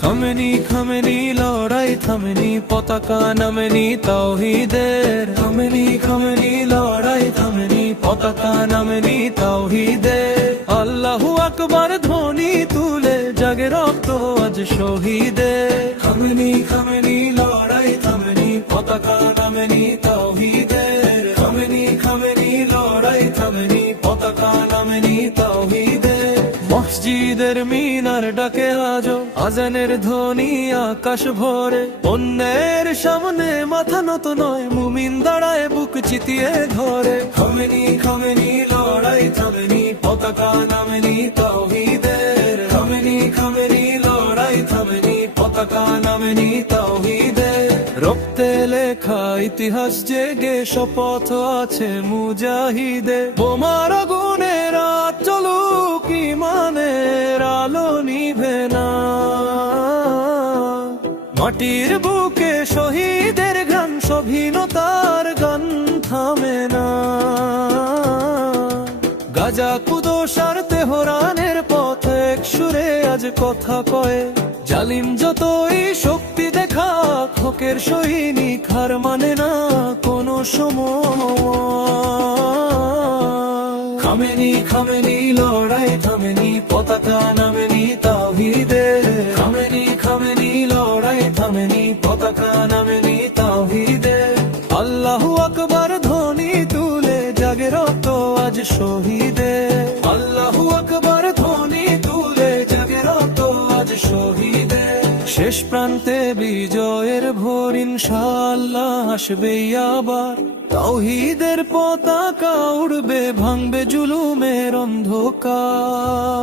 Khamenei Khamenei লড়াই থামেনি, পতাকা নামেনি তাওহীদের। Khamenei Khamenei লড়াই থামেনি, পতাকা নামেনি তাওহীদের। আল্লাহু আকবার ধ্বনি তুলে জাগে রক্ত আজ শহীদের। খামেনি খামেনি লড়াই থামেনি, পতাকা নামেনি তাওহীদের। খামেনি খামেনি লড়াই থামেনি, পতাকা নামেনি তাওহীদের। মসজিদের মিনার ডাকে আজো আজানের ধ্বনি আকাশ ভরে। অন্যের সামনে মাথা নত নয়, মুমিন দাঁড়ায় বুক চিতিয়ে ধরে। খামেনি খামেনি লড়াই থামেনি, পতাকা নামেনি তাওহীদের। খামেনি খামেনি লড়াই থামেনি, পতাকা নামেনি তাওহীদের। রক্তে লেখা ইতিহাস জেগে শপথ আছে মুজাহিদে। বোমার আগুনে রাত চলুক, ইমানের আলো নিভে না। মাটির বুকে শহীদের গান, স্বাধীনতার গান থামে না। গাজা কুদস আর তেহরানের পথ এক সুরে আজ কথা কয়। জালিম যতই শক্তি দেখাক, হকের সৈনিক হার মানে না কোনো সময়। খামেনি খামেনি লড়াই থামেনি, পতাকা নামেনি তাওহীদের। খামেনি খামেনি লড়াই থামেনি, পতাকা নামেনি তাওহীদের। আল্লাহু আকবার ধ্বনি তুলে জাগে রক্ত আজ শহীদের। আল্লাহু আকবার ধ্বনি তুলে জাগে রক্ত আজ শহীদের। শেষ প্রান্তে বিজয়ের ভোর ইনশাআল্লাহ আসবে আবার। তাওহীদের পতাকা উড়বে, ভাঙবে জুলুমের অন্ধকার।